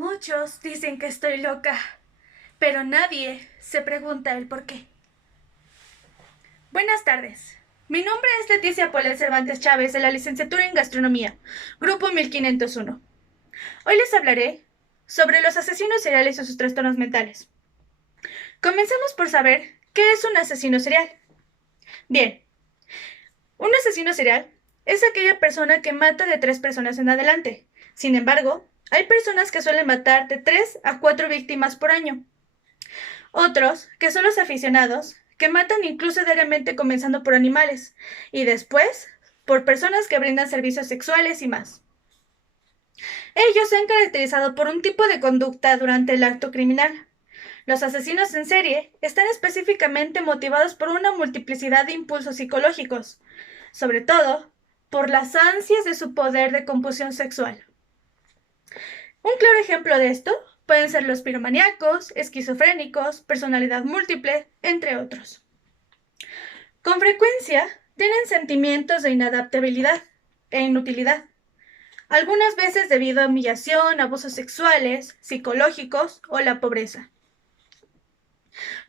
Muchos dicen que estoy loca, pero nadie se pregunta el por qué. Buenas tardes. Mi nombre es Leticia Paulel Cervantes Chávez, de la licenciatura en Gastronomía, Grupo 1501. Hoy les hablaré sobre los asesinos seriales y sus trastornos mentales. Comencemos por saber qué es un asesino serial. Bien, un asesino serial es aquella persona que mata de 3 personas en adelante. Sin embargo, hay personas que suelen matar de 3 a 4 víctimas por año. Otros, que son los aficionados, que matan incluso diariamente comenzando por animales y después por personas que brindan servicios sexuales y más. Ellos se han caracterizado por un tipo de conducta durante el acto criminal. Los asesinos en serie están específicamente motivados por una multiplicidad de impulsos psicológicos, sobre todo por las ansias de su poder de compulsión sexual. Un claro ejemplo de esto pueden ser los piromaníacos, esquizofrénicos, personalidad múltiple, entre otros. Con frecuencia tienen sentimientos de inadaptabilidad e inutilidad, algunas veces debido a humillación, abusos sexuales, psicológicos o la pobreza.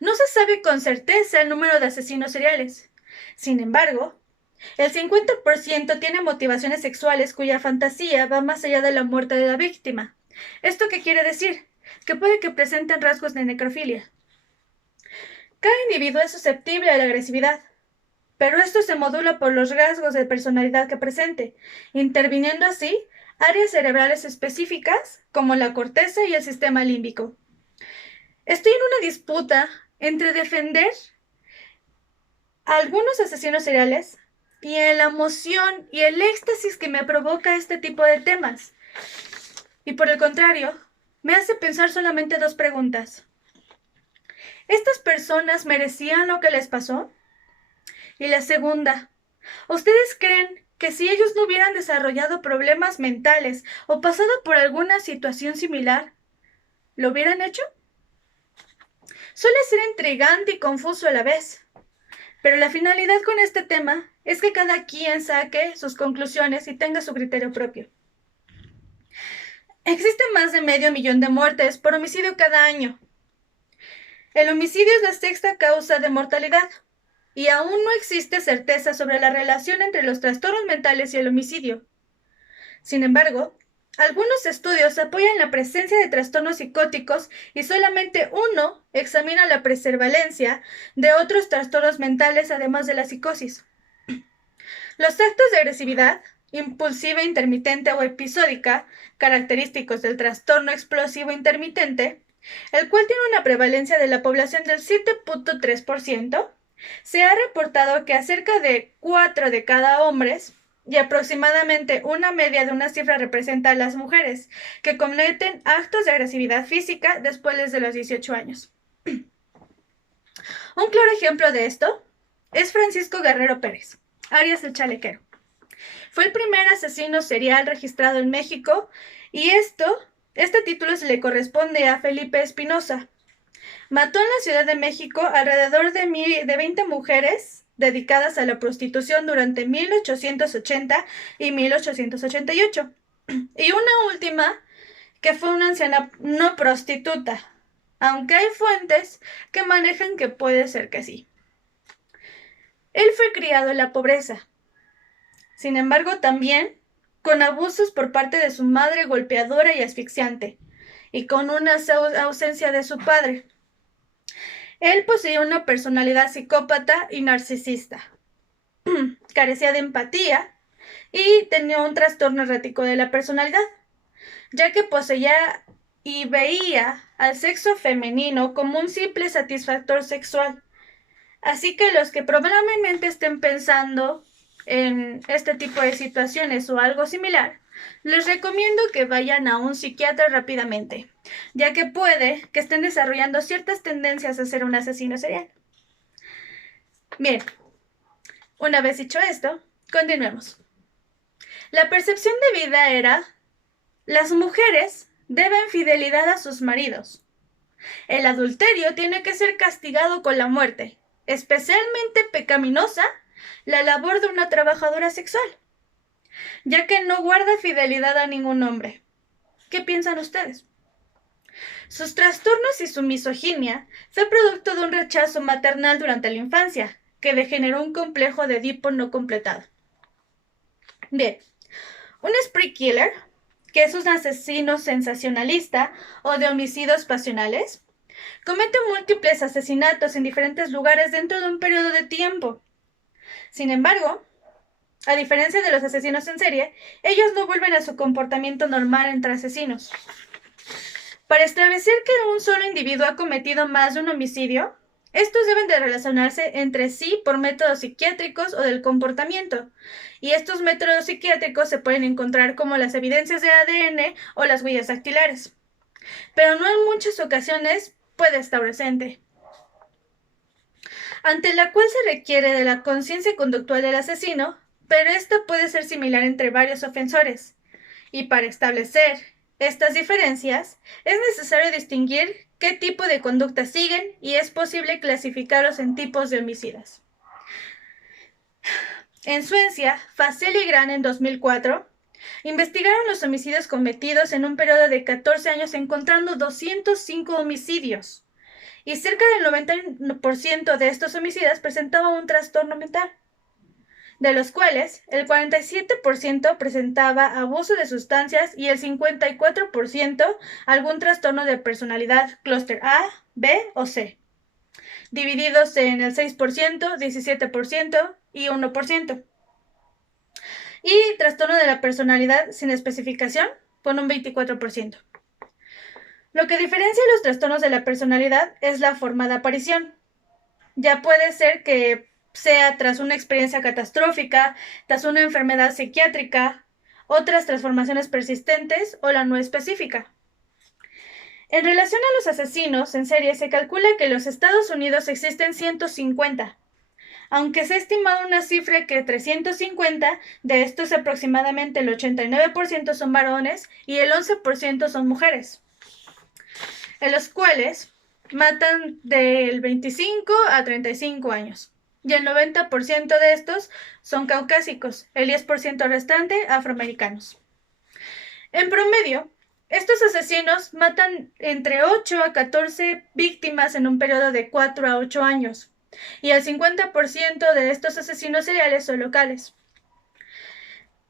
No se sabe con certeza el número de asesinos seriales. Sin embargo, el 50% tiene motivaciones sexuales cuya fantasía va más allá de la muerte de la víctima. ¿Esto qué quiere decir? Que puede que presenten rasgos de necrofilia. Cada individuo es susceptible a la agresividad, pero esto se modula por los rasgos de personalidad que presente, interviniendo así áreas cerebrales específicas como la corteza y el sistema límbico. Estoy en una disputa entre defender a algunos asesinos seriales y en la emoción y el éxtasis que me provoca este tipo de temas. Y por el contrario, me hace pensar solamente 2 preguntas. ¿Estas personas merecían lo que les pasó? Y la segunda, ¿ustedes creen que si ellos no hubieran desarrollado problemas mentales o pasado por alguna situación similar, lo hubieran hecho? Suele ser intrigante y confuso a la vez, pero la finalidad con este tema es que cada quien saque sus conclusiones y tenga su criterio propio. Existen más de 500,000 de muertes por homicidio cada año. El homicidio es la 6ª causa de mortalidad y aún no existe certeza sobre la relación entre los trastornos mentales y el homicidio. Sin embargo, algunos estudios apoyan la presencia de trastornos psicóticos y solamente uno examina la prevalencia de otros trastornos mentales además de la psicosis. Los actos de agresividad, impulsiva intermitente o episódica, característicos del trastorno explosivo intermitente, el cual tiene una prevalencia de la población del 7.3%, se ha reportado que acerca de 4 de cada hombres y aproximadamente una media de una cifra representa a las mujeres que cometen actos de agresividad física después de los 18 años. Un claro ejemplo de esto es Francisco Guerrero Pérez, alias el Chalequero. Fue el primer asesino serial registrado en México y este título se le corresponde a Felipe Espinosa. Mató en la Ciudad de México alrededor de 20 mujeres dedicadas a la prostitución durante 1880 y 1888. Y una última que fue una anciana no prostituta, aunque hay fuentes que manejan que puede ser que sí. Él fue criado en la pobreza. Sin embargo, también con abusos por parte de su madre golpeadora y asfixiante, y con una ausencia de su padre. Él poseía una personalidad psicópata y narcisista. Carecía de empatía y tenía un trastorno errático de la personalidad, ya que poseía y veía al sexo femenino como un simple satisfactor sexual. Así que los que probablemente estén pensando en este tipo de situaciones o algo similar, les recomiendo que vayan a un psiquiatra rápidamente, ya que puede que estén desarrollando ciertas tendencias a ser un asesino serial. Bien, una vez dicho esto, continuemos. La percepción de vida era: las mujeres deben fidelidad a sus maridos. El adulterio tiene que ser castigado con la muerte. Especialmente pecaminosa la labor de una trabajadora sexual, ya que no guarda fidelidad a ningún hombre. ¿Qué piensan ustedes? Sus trastornos y su misoginia fue producto de un rechazo maternal durante la infancia, que degeneró un complejo de Edipo no completado. Bien, un spree killer, que es un asesino sensacionalista o de homicidios pasionales, comete múltiples asesinatos en diferentes lugares dentro de un periodo de tiempo. Sin embargo, a diferencia de los asesinos en serie, ellos no vuelven a su comportamiento normal entre asesinos. Para establecer que un solo individuo ha cometido más de un homicidio, estos deben de relacionarse entre sí por métodos psiquiátricos o del comportamiento, y estos métodos psiquiátricos se pueden encontrar como las evidencias de ADN o las huellas dactilares, pero no en muchas ocasiones puede estar presente, ante la cual se requiere de la conciencia conductual del asesino, pero esta puede ser similar entre varios ofensores, y para establecer estas diferencias es necesario distinguir qué tipo de conducta siguen y es posible clasificarlos en tipos de homicidas. En Suecia, Facel y Gran en 2004 investigaron los homicidios cometidos en un periodo de 14 años encontrando 205 homicidios y cerca del 90% de estos homicidas presentaban un trastorno mental, de los cuales el 47% presentaba abuso de sustancias y el 54% algún trastorno de personalidad clúster A, B o C, divididos en el 6%, 17% y 1%. Y trastorno de la personalidad sin especificación con un 24%. Lo que diferencia los trastornos de la personalidad es la forma de aparición. Ya puede ser que sea tras una experiencia catastrófica, tras una enfermedad psiquiátrica, otras transformaciones persistentes o la no específica. En relación a los asesinos en serie, se calcula que en los Estados Unidos existen 150, aunque se ha estimado una cifra que 350 de estos aproximadamente el 89% son varones y el 11% son mujeres, en los cuales matan del 25 a 35 años. Y el 90% de estos son caucásicos, el 10% restante afroamericanos. En promedio, estos asesinos matan entre 8 a 14 víctimas en un periodo de 4 a 8 años, y el 50% de estos asesinos seriales son locales.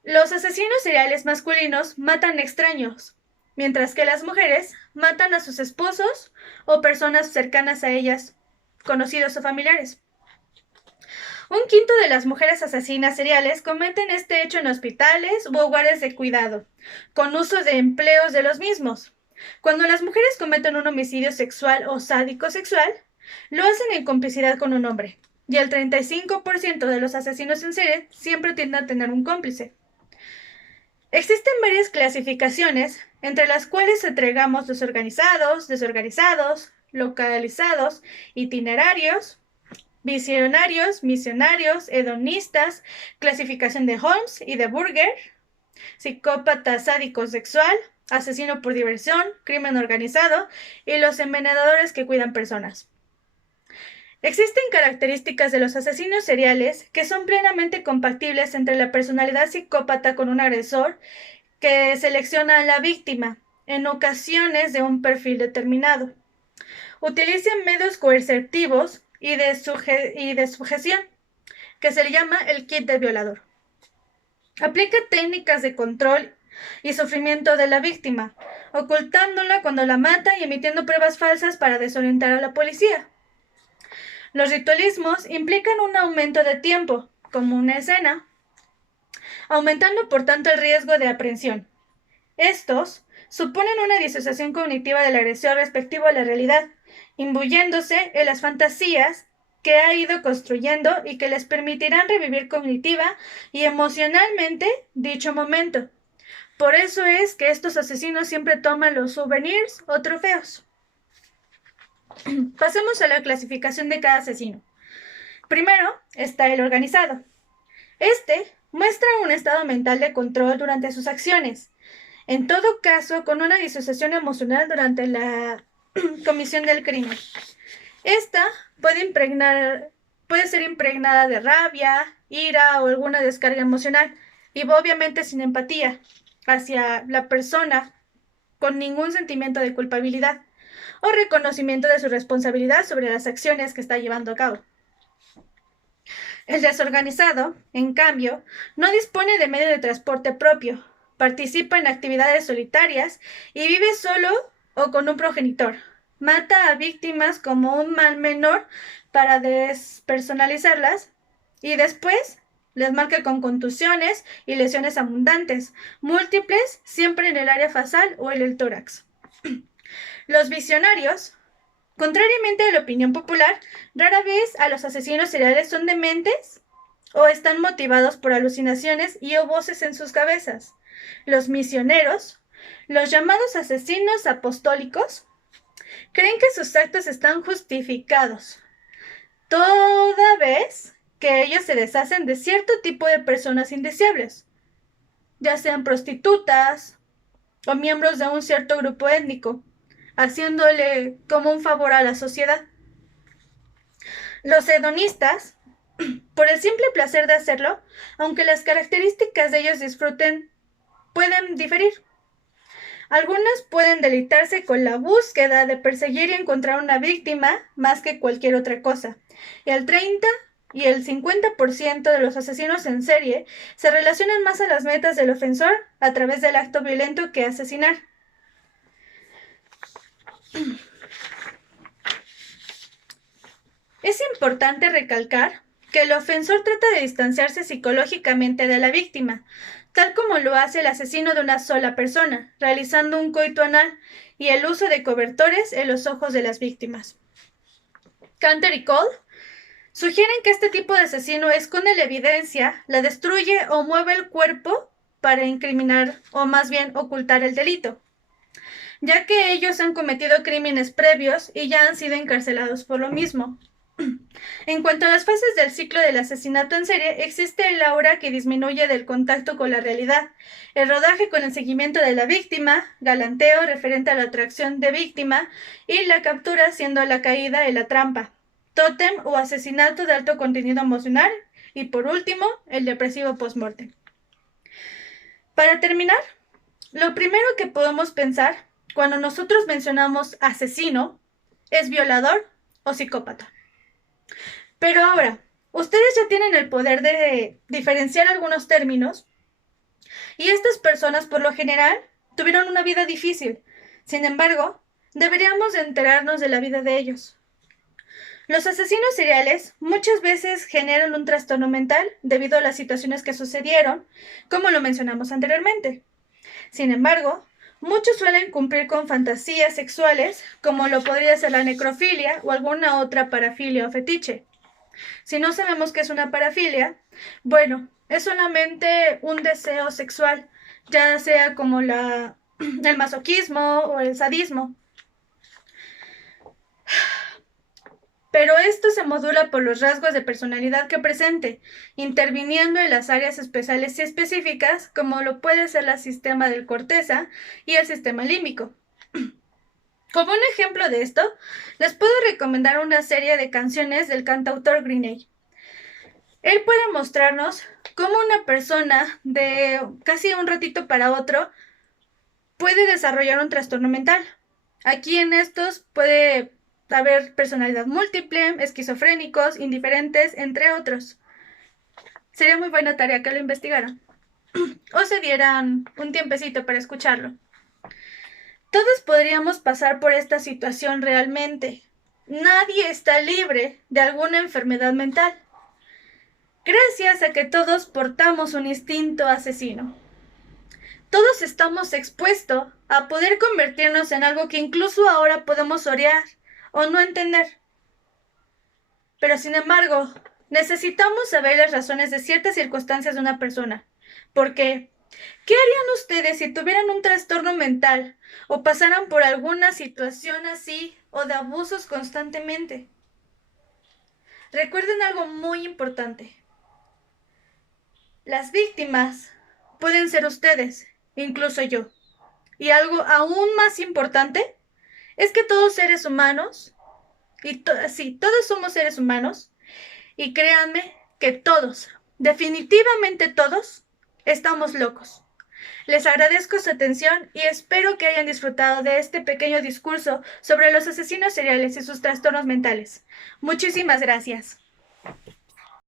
Los asesinos seriales masculinos matan extraños, mientras que las mujeres matan a sus esposos o personas cercanas a ellas, conocidos o familiares. Un quinto de las mujeres asesinas seriales cometen este hecho en hospitales u hogares de cuidado, con uso de empleos de los mismos. Cuando las mujeres cometen un homicidio sexual o sádico sexual, lo hacen en complicidad con un hombre, y el 35% de los asesinos en serie siempre tienden a tener un cómplice. Existen varias clasificaciones, entre las cuales entregamos los organizados, desorganizados, localizados, itinerarios, visionarios, misionarios, hedonistas, clasificación de Holmes y de Burger, psicópata sádico sexual, asesino por diversión, crimen organizado y los envenenadores que cuidan personas. Existen características de los asesinos seriales que son plenamente compatibles entre la personalidad psicópata con un agresor que selecciona a la víctima, en ocasiones de un perfil determinado. Utilizan medios coercitivos y de sujeción, que se le llama el kit del violador. Aplica técnicas de control y sufrimiento de la víctima, ocultándola cuando la mata y emitiendo pruebas falsas para desorientar a la policía. Los ritualismos implican un aumento de tiempo, como una escena, aumentando por tanto el riesgo de aprehensión. Estos suponen una disociación cognitiva del agresor respectivo a la realidad, imbuyéndose en las fantasías que ha ido construyendo y que les permitirán revivir cognitiva y emocionalmente dicho momento. Por eso es que estos asesinos siempre toman los souvenirs o trofeos. Pasemos a la clasificación de cada asesino. Primero está el organizado. Este muestra un estado mental de control durante sus acciones, en todo caso con una disociación emocional durante la comisión del crimen. Esta puede ser impregnada de rabia, ira o alguna descarga emocional, y obviamente sin empatía hacia la persona con ningún sentimiento de culpabilidad o reconocimiento de su responsabilidad sobre las acciones que está llevando a cabo. El desorganizado, en cambio, no dispone de medio de transporte propio, participa en actividades solitarias y vive solo o con un progenitor. Mata a víctimas como un mal menor para despersonalizarlas y después les marca con contusiones y lesiones abundantes, múltiples, siempre en el área facial o en el tórax. Los visionarios, contrariamente a la opinión popular, rara vez a los asesinos seriales son dementes o están motivados por alucinaciones y o voces en sus cabezas. Los misioneros, los llamados asesinos apostólicos, creen que sus actos están justificados, toda vez que ellos se deshacen de cierto tipo de personas indeseables, ya sean prostitutas o miembros de un cierto grupo étnico, haciéndole como un favor a la sociedad. Los hedonistas, por el simple placer de hacerlo, aunque las características de ellos disfruten pueden diferir. Algunos pueden deleitarse con la búsqueda de perseguir y encontrar una víctima más que cualquier otra cosa. Y el 30 y el 50% de los asesinos en serie se relacionan más a las metas del ofensor a través del acto violento que asesinar. Es importante recalcar que el ofensor trata de distanciarse psicológicamente de la víctima, tal como lo hace el asesino de una sola persona, realizando un coito anal y el uso de cobertores en los ojos de las víctimas. Canter y Cole sugieren que este tipo de asesino esconde la evidencia, la destruye o mueve el cuerpo para incriminar o más bien ocultar el delito, ya que ellos han cometido crímenes previos y ya han sido encarcelados por lo mismo. En cuanto a las fases del ciclo del asesinato en serie, existe el aura que disminuye del contacto con la realidad, el rodaje con el seguimiento de la víctima, galanteo referente a la atracción de víctima y la captura siendo la caída en la trampa, tótem o asesinato de alto contenido emocional y por último, el depresivo post-mortem. Para terminar, lo primero que podemos pensar cuando nosotros mencionamos asesino es violador o psicópata. Pero ahora, ustedes ya tienen el poder de diferenciar algunos términos y estas personas por lo general tuvieron una vida difícil. Sin embargo, deberíamos de enterarnos de la vida de ellos. Los asesinos seriales muchas veces generan un trastorno mental debido a las situaciones que sucedieron, como lo mencionamos anteriormente. Sin embargo, muchos suelen cumplir con fantasías sexuales, como lo podría ser la necrofilia o alguna otra parafilia o fetiche. Si no sabemos qué es una parafilia, bueno, es solamente un deseo sexual, ya sea como el masoquismo o el sadismo. Pero esto se modula por los rasgos de personalidad que presente, interviniendo en las áreas especiales y específicas, como lo puede ser el sistema del corteza y el sistema límbico. Como un ejemplo de esto, les puedo recomendar una serie de canciones del cantautor Green. Él puede mostrarnos cómo una persona de casi un ratito para otro puede desarrollar un trastorno mental. Aquí en estos puede haber personalidad múltiple, esquizofrénicos, indiferentes, entre otros. Sería muy buena tarea que lo investigaran o se dieran un tiempecito para escucharlo. Todos podríamos pasar por esta situación realmente. Nadie está libre de alguna enfermedad mental, gracias a que todos portamos un instinto asesino. Todos estamos expuestos a poder convertirnos en algo que incluso ahora podemos odiar o no entender. Pero sin embargo, necesitamos saber las razones de ciertas circunstancias de una persona, porque ¿qué harían ustedes si tuvieran un trastorno mental o pasaran por alguna situación así o de abusos constantemente? Recuerden algo muy importante. Las víctimas pueden ser ustedes, incluso yo. Y algo aún más importante es que todos seres humanos, todos somos seres humanos, y créanme que todos, definitivamente todos, estamos locos. Les agradezco su atención y espero que hayan disfrutado de este pequeño discurso sobre los asesinos seriales y sus trastornos mentales. Muchísimas gracias.